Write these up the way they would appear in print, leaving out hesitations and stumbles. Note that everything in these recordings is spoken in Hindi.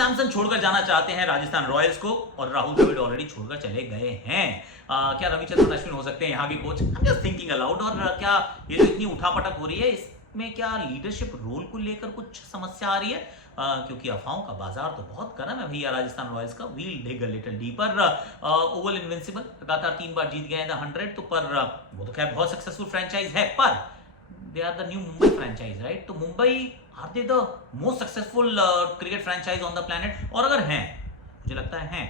सैमसन छोड़कर जाना चाहते हैं राजस्थान रॉयल्स को और राहुल द्रविड़ ऑलरेडी छोड़कर चले गए हैं। क्या रविचंद्रन अश्विन हो सकते हैं यहाँ के coach? I am just thinking allowed. और क्या ये जो इतनी उठापटक हो रही है इसमें क्या लीडरशिप रोल को लेकर कुछ समस्या आ रही है? क्योंकि अफवाहों का बाजार तो बहुत गर्म है भैया राजस्थान रॉयल्स का। We'll dig a little deeper. ओवल इनविंसिबल लगातार 3 बार जीत गए द 100, तो पर वो तो खैर बहुत सक्सेसफुल फ्रेंचाइज है, पर they are the new Mumbai franchise, right? तो Mumbai are they the most successful cricket franchise on the planet? और अगर हैं, मुझे लगता है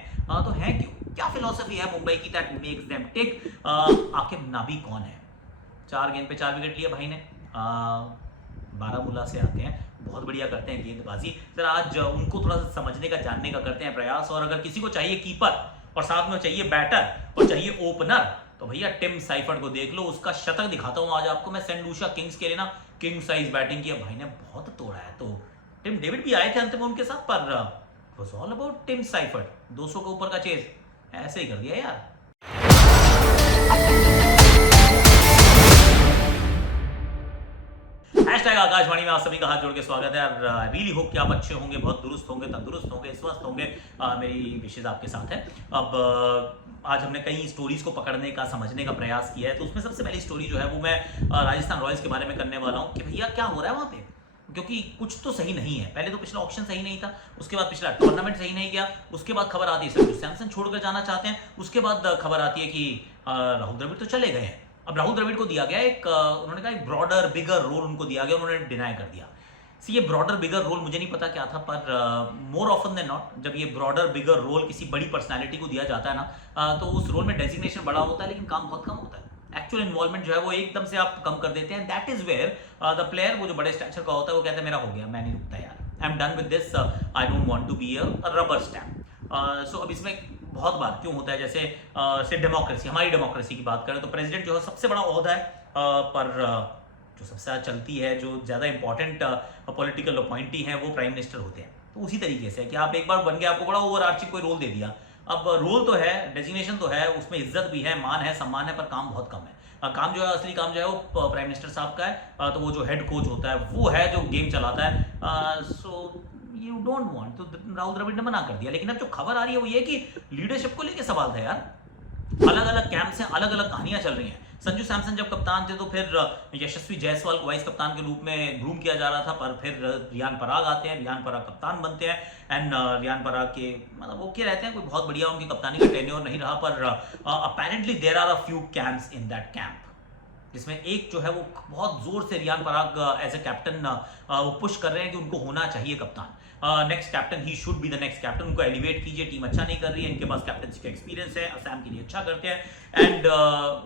तो हैं क्यों? क्या फिलॉसफी है मुंबई की दैट मेक्स देम टिक? आकिब नाबी कौन है? 4 गेंद पे 4 विकेट लिए भाई ने। बारामूला से आते हैं, बहुत बढ़िया करते हैं गेंदबाजी। जरा आज उनको थोड़ा सा समझने का, जानने का करते हैं प्रयास। और अगर किसी को चाहिए कीपर और साथ में चाहिए बैटर और चाहिए ओपनर, तो भैया टिम साइफर्ड को देख लो। उसका शतक दिखाता हूं आज आपको मैं। सेंट लूसिया किंग्स के लिए ना किंग साइज बैटिंग किया भाई ने, बहुत तोड़ा है। तो टिम डेविड भी आए थे अंत में उनके साथ, पर it was all about Tim Seifert. 200 के ऊपर का चेज ऐसे ही कर दिया यार। हैशटैग आकाशवाणी में आप सभी का हाथ जोड़ के स्वागत है यार। रियली होप कि आप अच्छे होंगे, बहुत दुरुस्त होंगे, तंदुरुस्त होंगे, स्वस्थ होंगे। मेरी विशेष आपके साथ है। अब आज हमने कई स्टोरीज को पकड़ने का, समझने का प्रयास किया है। तो उसमें सबसे पहली स्टोरी जो है वो मैं राजस्थान रॉयल्स के बारे में करने वाला हूँ कि भैया क्या हो रहा है वहाँ पे, क्योंकि कुछ तो सही नहीं है। पहले तो पिछला ऑप्शन सही नहीं था, उसके बाद पिछला टूर्नामेंट सही नहीं गया, उसके बाद खबर आती है संजू सैमसन छोड़कर जाना चाहते हैं, उसके बाद खबर आती है कि राहुल द्रविड़ तो चले गए हैं। अब राहुल द्रविड़ को दिया गया एक, उन्होंने कहा एक ब्रॉडर बिगर रोल उनको दिया गया, उन्होंने डिनाई कर दिया। सी ये ब्रॉडर बिगर रोल मुझे नहीं पता क्या था, पर मोर ऑफन देन नॉट जब ये ब्रॉडर बिगर रोल किसी बड़ी पर्सनालिटी को दिया जाता है ना, तो उस रोल में डेजिग्नेशन बड़ा होता है लेकिन काम बहुत कम होता है। एक्चुअल इन्वॉल्वमेंट जो है वो एकदम से आप कम कर देते हैं। That is where the player, वो जो बड़े स्ट्रक्चर का होता है, वो कहता है मेरा हो गया, मैं नहीं रुकता यार, I am done with this, I don't want to be a rubber stamp. So अब इसमें बहुत बार क्यों होता है, जैसे डेमोक्रेसी, हमारी डेमोक्रेसी की बात करें तो प्रेसिडेंट जो है सबसे बड़ा ओहदा है, पर जो सबसे ज़्यादा चलती है, जो ज़्यादा इंपॉर्टेंट पॉलिटिकल अपॉइंटी हैं, वो प्राइम मिनिस्टर होते हैं। तो उसी तरीके से कि आप एक बार बन गए, आपको बड़ा ओवर आर्चिंग कोई रोल दे दिया। अब रोल तो है, डेजिग्नेशन तो है, उसमें इज्जत भी है, मान है, सम्मान है, पर काम बहुत कम है। काम जो है, असली काम जो है वो प्राइम मिनिस्टर साहब का है। तो वो जो हेड कोच होता है वो है जो गेम चलाता है। सो यू डोंट वांट, तो राहुल द्रविड़ ने मना कर दिया। लेकिन अब जो खबर आ रही है वो ये कि लीडरशिप को लेकर सवाल था यार। अलग अलग कैंप से अलग अलग कहानियां चल रही हैं। संजू सैमसन जब कप्तान थे तो फिर यशस्वी जायसवाल को वाइस कप्तान के रूप में ग्रूम किया जा रहा था, पर फिर रियान पराग आते हैं, रियान पराग कप्तान बनते हैं। एंड रियान पराग के मतलब ओके रहते हैं, कोई बहुत बढ़िया उनकी कप्तानी का टेन्योर नहीं रहा, पर apparently there are a few camps in that camp, जिसमें एक जो है वो बहुत जोर से Riyan Parag as a captain वो पुश कर रहे हैं कि उनको होना चाहिए कप्तान, next captain, he should be the next captain, उनको एलिवेट कीजिए, टीम अच्छा नहीं कर रही है, इनके पास कैप्टनसी का एक्सपीरियंस है, असम के लिए अच्छा करते हैं। And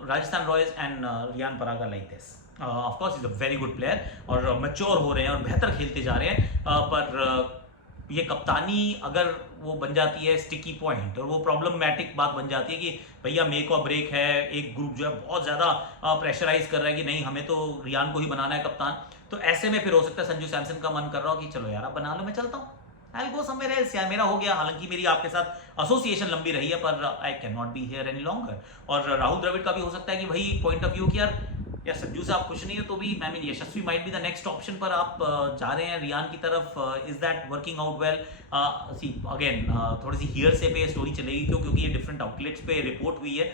Rajasthan Royals and Riyan Parag are like this. Of course is a very good player और मैच्योर हो रहे हैं और बेहतर खेलते जा रहे हैं, पर ये कप्तानी अगर वो बन जाती है स्टिकी पॉइंट और वो प्रॉब्लमैटिक बात बन जाती है कि भैया मेक और ब्रेक है, एक ग्रुप जो है बहुत ज़्यादा प्रेशराइज कर रहा है कि नहीं हमें तो रियान को ही बनाना है कप्तान, तो ऐसे में फिर हो सकता है संजू सैमसन का मन कर रहा हो कि चलो यार आप बना लो, मैं चलता हूँ, आई गो समवेयर एल्स, यार मेरा हो गया। हालांकि मेरी आपके साथ एसोसिएशन लंबी रही है, पर I can not be here any longer. और राहुल द्रविड़ का भी हो सकता है कि वही पॉइंट ऑफ व्यू कि यार संजू से आप खुश नहीं हो तो भी, I mean Yashasvi might be the next option, पर आप जा रहे हैं रियान की तरफ, is that working out well? See again थोड़ी सी हियर से पे स्टोरी चलेगी, क्योंकि ये डिफरेंट आउटलेट्स पे रिपोर्ट हुई है,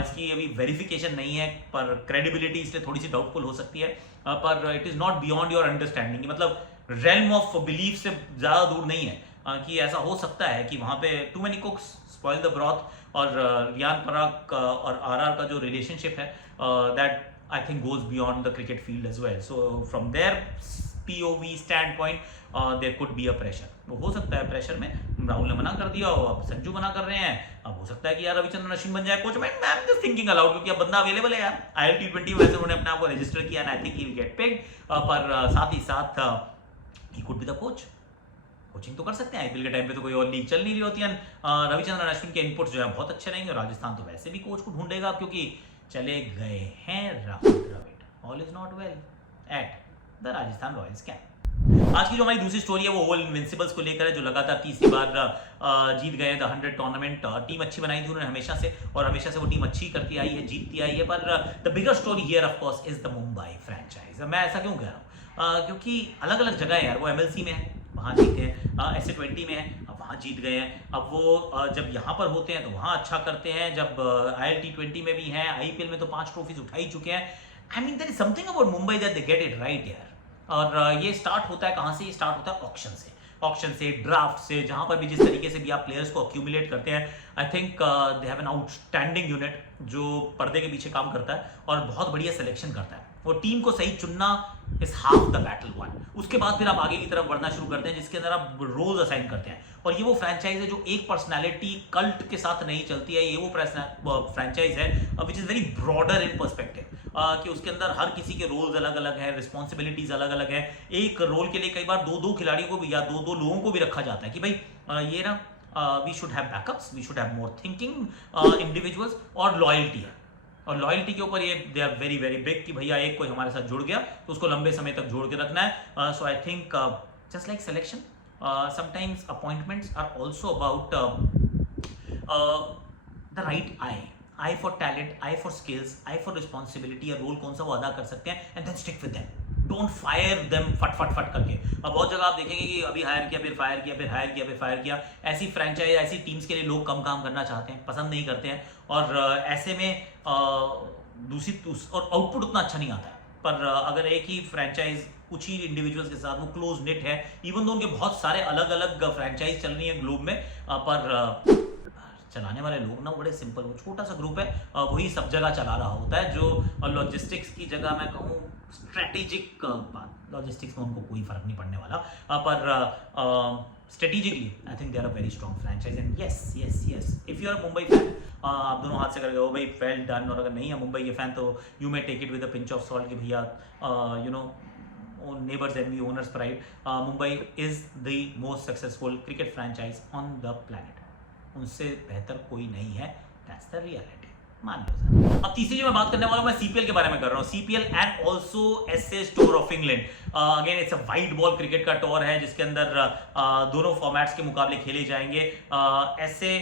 इसकी अभी वेरिफिकेशन नहीं है, पर क्रेडिबिलिटी इसलिए थोड़ी सी डाउटफुल हो सकती है, पर it is not beyond your understanding, मतलब रेल्म ऑफ बिलीफ से ज़्यादा दूर नहीं है कि ऐसा हो सकता है कि वहाँ पे too many cooks spoil the broth. और रियान पराग और आरआर का जो रिलेशनशिप है that I think goes beyond the cricket field as well. So from their POV standpoint, there could be a pressure. वो हो सकता है प्रेशर में राहुल ने मना कर दिया और अब संजू मना कर रहे हैं। अब हो सकता है कि यार रविचंद्रन अश्विन बन जाए कोच। मैं जस्ट थिंकिंग अलाउड, क्योंकि अब बंदा अवेलेबल है यार। IL T20 वैसे उन्होंने अपने आप को रजिस्टर किया and I think he will get picked, पर साथ ही साथ he could be the coach. Coaching तो कर सकते हैं, IPL के टाइम पे तो कोई और लीग चल नहीं रही होती है। रविचंद्रन अश्विन के इनपुट्स जो है बहुत अच्छे रहेंगे और राजस्थान तो वैसे भी कोच को ढूंढेगा, क्योंकि चले गए हैं Rahul Dravid. All is not well at the Rajasthan Royals camp. आज की जो हमारी दूसरी स्टोरी है वो ओवल इनविंसिबल्स को लेकर है, जो लगातार तीसरी बार जीत गए द 100 टूर्नामेंट। टीम अच्छी बनाई थी उन्होंने हमेशा से, और हमेशा से वो टीम अच्छी करती आई है, जीतती आई है। पर the bigger story here of course is the Mumbai franchise. मैं ऐसा क्यों कह रहा हूँ? क्योंकि अलग अलग जगह है यार, वो MLC में है, वहाँ जीते हैं, SC20 में है अब वहाँ जीत गए हैं। अब वो जब यहाँ पर होते हैं तो वहाँ अच्छा करते हैं, जब ILT20 में भी हैं, IPL में तो 5 ट्रॉफीज उठा ही चुके हैं। I mean there is something about Mumbai that they get it right यार। और ये स्टार्ट होता है कहाँ से? ये स्टार्ट होता है ऑक्शन से, ड्राफ्ट से, जहाँ पर भी जिस तरीके से भी आप प्लेयर्स को अक्यूमुलेट करते हैं। आई think they have an outstanding unit जो पर्दे के पीछे काम करता है और बहुत बढ़िया सिलेक्शन करता है। और टीम को सही चुनना is half the battle one. उसके बाद फिर आप आगे की तरफ बढ़ना शुरू करते हैं जिसके अंदर आप रोल्स असाइन करते हैं। और ये वो फ्रेंचाइज है जो एक पर्सनैलिटी कल्ट के साथ नहीं चलती है। ये वो फ्रेंचाइज है which is very broader in perspective, कि उसके अंदर हर किसी के रोल्स अलग अलग हैं, रिस्पॉन्सिबिलिटीज अलग अलग है। एक रोल के लिए कई बार दो खिलाड़ियों को भी या दो लोगों को भी रखा जाता है कि भाई ये ना we should have backups, we should have more thinking individuals, और लॉयल्टी है। और लॉयल्टी के ऊपर ये they are very very big कि भैया एक कोई हमारे साथ जुड़ गया तो उसको लंबे समय तक जोड़ के रखना है। So I think just like selection, sometimes appointments are also about the right eye for talent, eye for skills, eye for responsibility, या रोल कौन सा वो अदा कर सकते हैं, and then stick with them, don't fire them फट करके। अब बहुत जगह आप देखेंगे कि अभी हायर किया, फिर फायर किया, फिर हायर किया, फिर फायर किया। ऐसी फ्रेंचाइज, ऐसी टीम्स के लिए लोग कम काम करना चाहते हैं, पसंद नहीं करते हैं, और ऐसे में और आउटपुट उतना अच्छा नहीं आता है। पर अगर एक ही फ्रेंचाइज कुछ ही इंडिविजुअल्स के साथ वो क्लोज निट है, इवन दो उनके बहुत सारे अलग अलग फ्रेंचाइज चल रही है ग्लोब में, पर चलाने वाले लोग ना बड़े सिंपल, वो छोटा सा ग्रुप है, वही सब जगह चला रहा होता है। जो लॉजिस्टिक्स की जगह मैं कहूँ स्ट्रेटेजिक बात, लॉजिस्टिक्स में उनको कोई फर्क नहीं पड़ने वाला, पर strategically I think they are a very strong franchise. And yes if you are Mumbai fan, आप दोनों हाथ से करके भाई वेल डन, और अगर नहीं है मुंबई के फैन तो you may take it with a pinch of salt कि भैया you know neighbors envy, owners pride. Mumbai is the most successful cricket franchise on the planet. उनसे बेहतर कोई नहीं है, दैट्स द रियलिटी, मान लो सर। अब तीसरी जो मैं बात करने वाला हूं, मैं सीपीएल के बारे में कर रहा हूं। CPL and also SS tour of England. Again it's a white ball cricket का टूर है जिसके अंदर दोनों फॉर्मेट्स के मुकाबले खेले जाएंगे। SA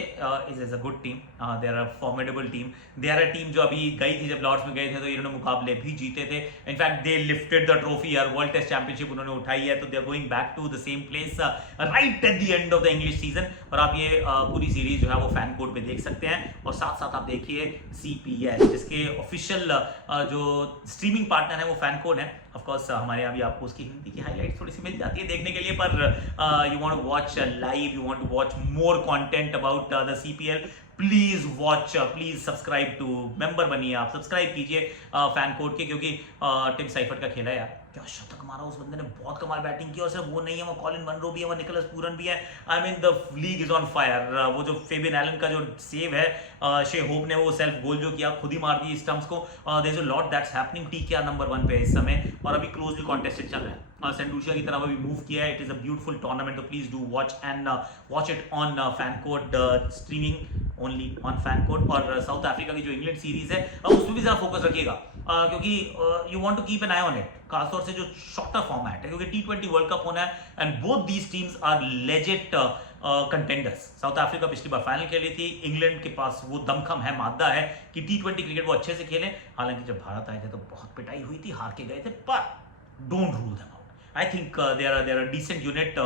is a good team, they are a formidable team, they are a team जो अभी गई थी, जब लॉर्ड्स में गए थे तो इन्होंने मुकाबले भी जीते थे। In fact they lifted the trophy यार, वर्ल्ड टेस्ट चैंपियनशिप उन्होंने उठाई है, तो they are going back to the same place right at the end of the English season. और आप ये पूरी सीरीज जो है वो फैन कोड पे देख सकते हैं, और साथ साथ आप देखिए सीपीएल जिसके ऑफिशियल जो स्ट्रीमिंग पार्टनर है वो फैन कोड है। ऑफ कोर्स हमारे यहाँ भी आपको उसकी हिंदी की हाईलाइट थोड़ी सी मिल जाती है देखने के लिए, पर you want to watch live, you want to watch more content about the CPL, please watch, please subscribe to, member बनिए आप, सब्सक्राइब कीजिए फैन कोड के, क्योंकि टिम साइफर्ट का खेला यार, क्या शतक मारा उस बंदे ने, बहुत कमाल बैटिंग की। और सिर्फ वो नहीं है, वो कॉलिन मनरो भी है, वो निकोलस पूरन भी है। I mean the league is on fire. वो जो फेबियन एलन का जो सेव है, शे होप ने वो सेल्फ गोल जो किया, खुद ही मार दी स्टंप्स को। There is a lot that's happening. TKR number 1 पे इस समय, और अभी क्लोजली कॉन्टेस्टेड चल रहा है। सेंटूशिया की तरफ अभी मूव किया है। It is a beautiful tournament, तो please do watch and watch it on fan code streaming only on fan code. और साउथ अफ्रीका की जो इंग्लैंड सीरीज है उसमें भी जरा फोकस रखिएगा, क्योंकि you want to keep an eye on it, खासतौर से जो शॉर्टर फॉर्मेट है, क्योंकि T20 वर्ल्ड कप होना है and both these teams are legit contenders. South Africa पिछली बार फाइनल खेली थी, इंग्लैंड के पास वो दमखम है, मादा है कि T20 क्रिकेट वो अच्छे से खेलें। हालांकि जब भारत आए थे तो बहुत पिटाई हुई थी, हार के गए थे, पर don't rule them out. I think they are a decent unit.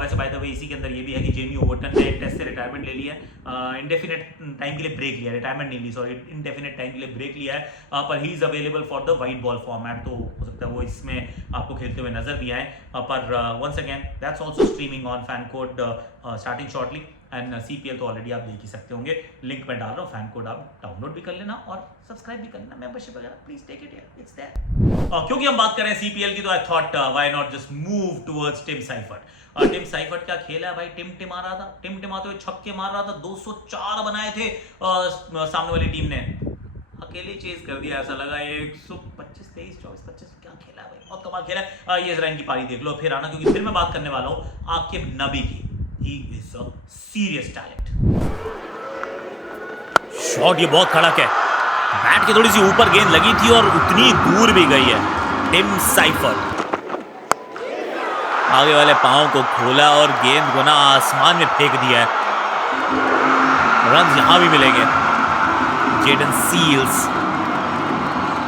वैसे बाय द वे इसी के अंदर ये भी है कि जेमी ओवर्टन ने टेस्ट से रिटायरमेंट ले लिया है, इंडेफिनेट टाइम के लिए ब्रेक लिया है, रिटायरमेंट नहीं ली, सॉरी, इंडेफिनेट टाइम के लिए ब्रेक लिया है, पर he is available for the white ball format, तो हो सकता है वो इसमें आपको खेलते हुए नजर भी आए। पर once again that's also streaming on fan code starting shortly, and CPL तो ऑलरेडी आप देख ही सकते होंगे, लिंक मैं डाल रहा हूँ, फैन कोड आप डाउनलोड भी कर लेना और सब्सक्राइब भी कर लेना, मेंबरशिप वगैरह please take it here, it's there. क्योंकि हम बात कर रहे हैं सीपीएल की, तो I thought why not just move towards Tim Seifert. Tim Seifert क्या खेला है भाई, टिम आ रहा था, टिमटिमाते हुए छक्के मार रहा था, 204 बनाए थे सामने वाली टीम ने, अकेले चेज कर दिया, ऐसा लगा 125 23 24 25, क्या खेला है भाई, बहुत कमाल खेला है। ये जरा इनकी पारी देख लो फिर आना, क्योंकि फिर मैं बात करने वाला हूँ आकिब नबी की। He is a serious talent. Shot ये बहुत कड़क है, बैट की थोड़ी सी ऊपर गेंद लगी थी और उतनी दूर भी गई है। टिम साइफर्ट आगे वाले पांव को खोला और गेंद को ना आसमान में फेंक दिया है। रन यहां भी मिलेंगे। जेडन सील्स,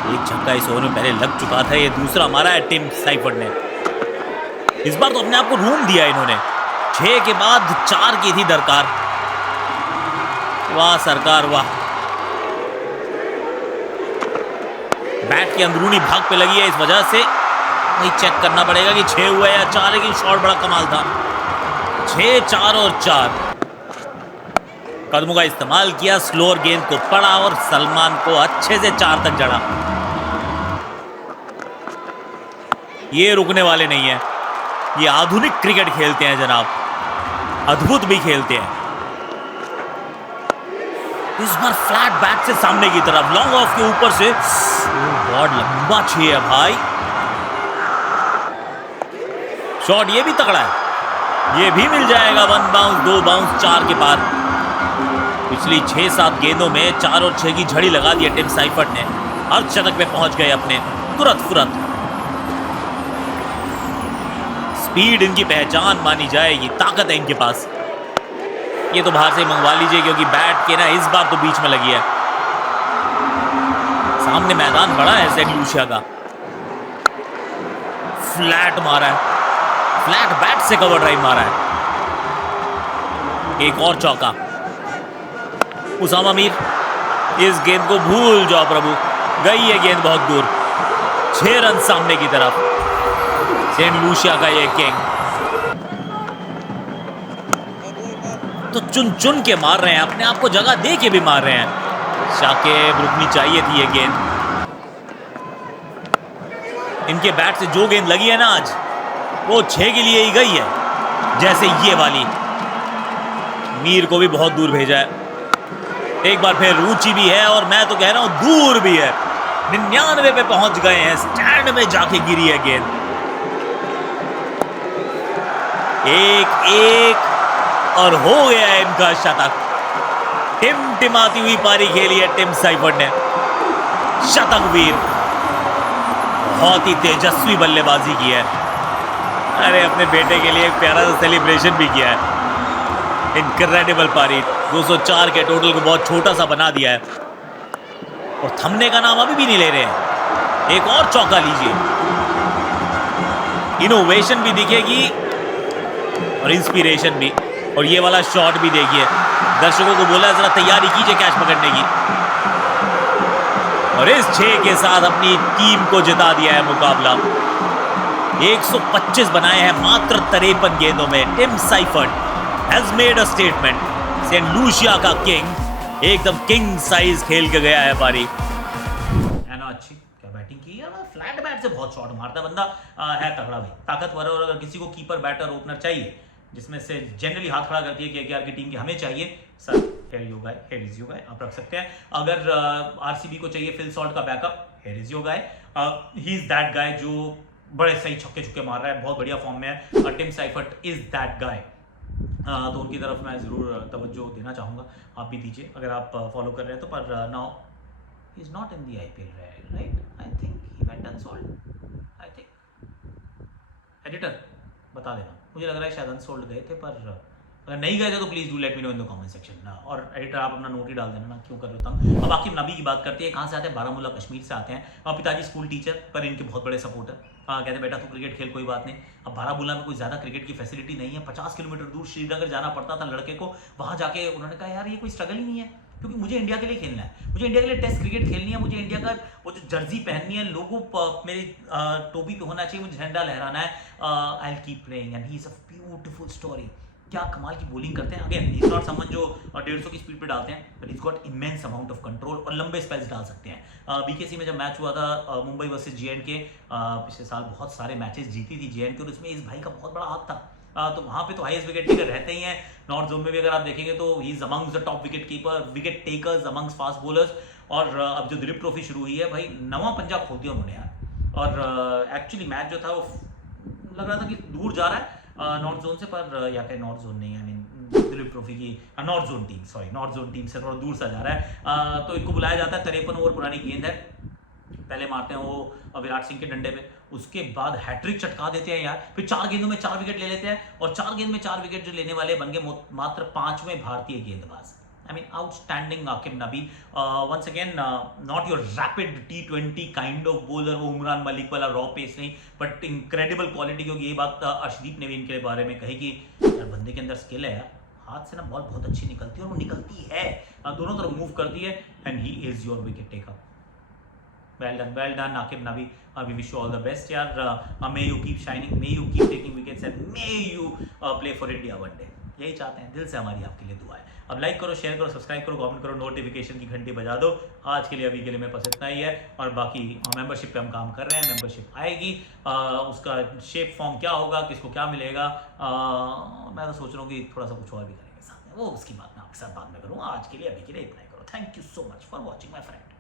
एक छक्का इस ओवर में पहले लग चुका था, ये दूसरा मारा है टिम साइफर्ट ने। इस बार तो अपने आप को रूम दिया इन्होंने। 6 के बाद 4 की थी दरकार। वाह सरकार वाह। बैट की अंदरूनी भाग पे लगी है, इस वजह से वही चेक करना पड़ेगा कि 6 हुआ या 4, लेकिन शॉट बड़ा कमाल था। 6, 4 और 4। कदमों का इस्तेमाल किया, स्लोअर गेंद को पड़ा और सलमान को अच्छे से 4 तक जड़ा। ये रुकने वाले नहीं है, ये आधुनिक क्रिकेट खेलते हैं जनाब, अद्भुत भी खेलते हैं। इस बार फ्लैट बैट से सामने की तरफ, लॉन्ग ऑफ के ऊपर से, बहुत लंबा 6 है भाई। शॉट ये भी तगड़ा है, ये भी मिल जाएगा। 1 बाउंस, 2 बाउंस, 4 के पार। पिछली 6-7 गेंदों में 4 और 6 की झड़ी लगा दी है टिम साइफर्ट ने। अर्धशतक पे पहुंच गए अपने तुरंत। स्पीड इनकी पहचान मानी जाएगी, ताकत है इनके पास। ये तो बाहर से मंगवा लीजिए, क्योंकि बैट के ना इस बार तो बीच में लगी है। सामने मैदान बड़ा है सेंट लूसिया का। फ्लैट मारा है, फ्लैट बैट से कवर ड्राइव मारा है। एक और चौका। उसामा मीर, इस गेंद को भूल जाओ प्रभु, गई है गेंद बहुत दूर। 6 रन सामने की तरफ। सेंट लूसिया का ये किंग तो चुन के मार रहे हैं, अपने आप को जगह दे के भी मार रहे हैं। शाकिब, रुकनी चाहिए थी ये गेंद। इनके बैट से जो गेंद लगी है ना आज, वो 6 के लिए ही गई है, जैसे ये वाली। मीर को भी बहुत दूर भेजा है। एक बार फिर रुचि भी है, और मैं तो कह रहा हूं दूर भी है। 99 पे पहुंच गए हैं, स्टैंड में जाके गिरी है गेंद। 1-1 और हो गया है इनका शतक। टिमटिमाती हुई पारी खेली है टिम साइफर्ट ने। शतक वीर, बहुत ही तेजस्वी बल्लेबाजी की है। अरे अपने बेटे के लिए एक प्यारा सा सेलिब्रेशन भी किया है। इनक्रेडिबल पारी, 204 के टोटल को बहुत छोटा सा बना दिया है, और थमने का नाम अभी भी नहीं ले रहे हैं। एक और चौका लीजिए, इनोवेशन भी दिखेगी और इंस्पिरेशन भी। और ये वाला शॉट भी देखिए, दर्शकों को बोला जरा तैयारी कीजिए कैच पकड़ने की, और इस 6 के साथ अपनी टीम को जिता दिया है मुकाबला। 125 बनाए हैं मात्र 53 गेंदों में। Tim Seifert has made a statement. Saint Lucia का किंग एकदम किंग साइज खेल के गया है पारी। है ना, अच्छी क्या बैटिंग की है। फ्लैट बैट से बहुत शॉट मारता बंदा, है तगड़ा भाई, ताकतवर। और अगर किसी को कीपर, बैटर, ओपनर चाहिए जिसमें से जनरली हाथ खड़ा करती है केकेआर की टीम की, हमें चाहिए sir, here is your guy, आप रख सकते हैं। अगर आरसीबी को चाहिए फिल सॉल्ट का backup, here is your guy, he is that गाय जो बड़े सही छक्के छुक्के मार रहा है, बहुत बढ़िया फॉर्म में है। Tim Seifert is that guy. तो उनकी तरफ मैं ज़रूर तवज्जो देना चाहूँगा, आप भी दीजिए अगर आप फॉलो कर रहे हैं तो। पर now he is not in the IPL, right? I think he went unsold, I think. Editor बता देना, मुझे लग रहा है शायद अनसोल्ड गए थे, पर अगर नहीं गए थे तो please do let me know in the comment section ना। और एडिटर आप अपना नोट ही डाल देना ना, क्यों कर रहे हो। अब बाकी नबी की बात करते हैं, कहाँ से आते हैं? बारामूला कश्मीर से आते हैं। और पिताजी स्कूल टीचर, पर इनके बहुत बड़े सपोर्टर। कहते हैं बेटा तू क्रिकेट खेल, कोई बात नहीं। अब बारामूला में कोई ज़्यादा क्रिकेट की फैसिलिटी नहीं है, 50 किलोमीटर दूर श्रीनगर जाना पड़ता था लड़के को। वहाँ जाके उन्होंने कहा यार ये कोई स्ट्रगल ही नहीं है, क्योंकि मुझे इंडिया के लिए खेलना है, मुझे इंडिया के लिए टेस्ट क्रिकेट खेलनी है, मुझे इंडिया का वो जो जर्सी पहननी है, लोगों मेरी टोपी पे होना चाहिए, मुझे झंडा लहराना है। I will keep playing and he is a beautiful story. क्या कमाल की बॉलिंग करते हैं। Again he is not someone जो 150 की स्पीड पे डालते हैं, but is got immense amount of control और लंबे स्पेल्स डाल सकते हैं। बीकेसी में जब मैच हुआ था मुंबई वर्सेस JNK, पिछले साल बहुत सारे मैचेस जीती थी JNK, और उसमें इस भाई का बहुत बड़ा हाथ था। तो वहाँ पे तो हाईएस्ट विकेट टेकर रहते ही हैं। नॉर्थ जोन में भी अगर आप देखेंगे तो he is amongst the top wicket takers amongst fast bowlers. और अब जो दिलीप ट्रॉफी शुरू हुई है भाई, नवा पंजा खोल दिया उन्होंने यार। और एक्चुअली मैच जो था वो लग रहा था कि दूर जा रहा है नॉर्थ जोन से, पर या कहीं नॉर्थ जोन नहीं, आई मीन दिलीप ट्रॉफी की नॉर्थ जोन टीम से थोड़ा दूर सा जा रहा है। तो इनको बुलाया जाता है, 53 ओवर पुरानी गेंद है। पहले मारते हैं वो विराट सिंह के डंडे पे, उसके बाद हैट्रिक चटका देते हैं यार। फिर 4 गेंदों में 4 विकेट ले लेते हैं, और 4 गेंद में 4 विकेट जो लेने वाले बन गए मात्र 5वें भारतीय गेंदबाज। I mean, outstanding Aqib Nabi. Once again, not your rapid T20 kind of bowler, वो उमरान मलिक वाला रॉ पेस नहीं, बट इनक्रेडिबल क्वालिटी, क्योंकि ये बात अर्शदीप ने भी इनके बारे में कही कि यार बंदे के अंदर स्किल है यार, हाथ से ना बॉल बहुत अच्छी निकलती है और वो निकलती है, दोनों तरफ मूव करती है, and he is your wicket taker. Well done, Aqib Nabi. We wish you all the best, yaar. May you keep shining, may you keep taking wickets, and may you play for India one day. यही चाहते हैं, दिल से हमारी आपके लिए दुआ है. अब लाइक करो, शेयर करो, सब्सक्राइब करो, कमेंट करो, नोटिफिकेशन की घंटी बजा दो. आज के लिए अभी के लिए मेरे पास इतना ही है, और बाकी मेंबरशिप पे हम काम कर रहे हैं. मेंबरशिप आएगी, उसका शेप फॉर्म क्या होगा, किसको क्या मिलेगा, मैं तो सोच रहा हूँ कि थोड़ा सा कुछ और भी करेंगे साथ में, वो उसकी बात मैं आपके साथ बाद में करूँगा. आज के लिए अभी के लिए इतना ही करो. Thank you so much for watching my friend.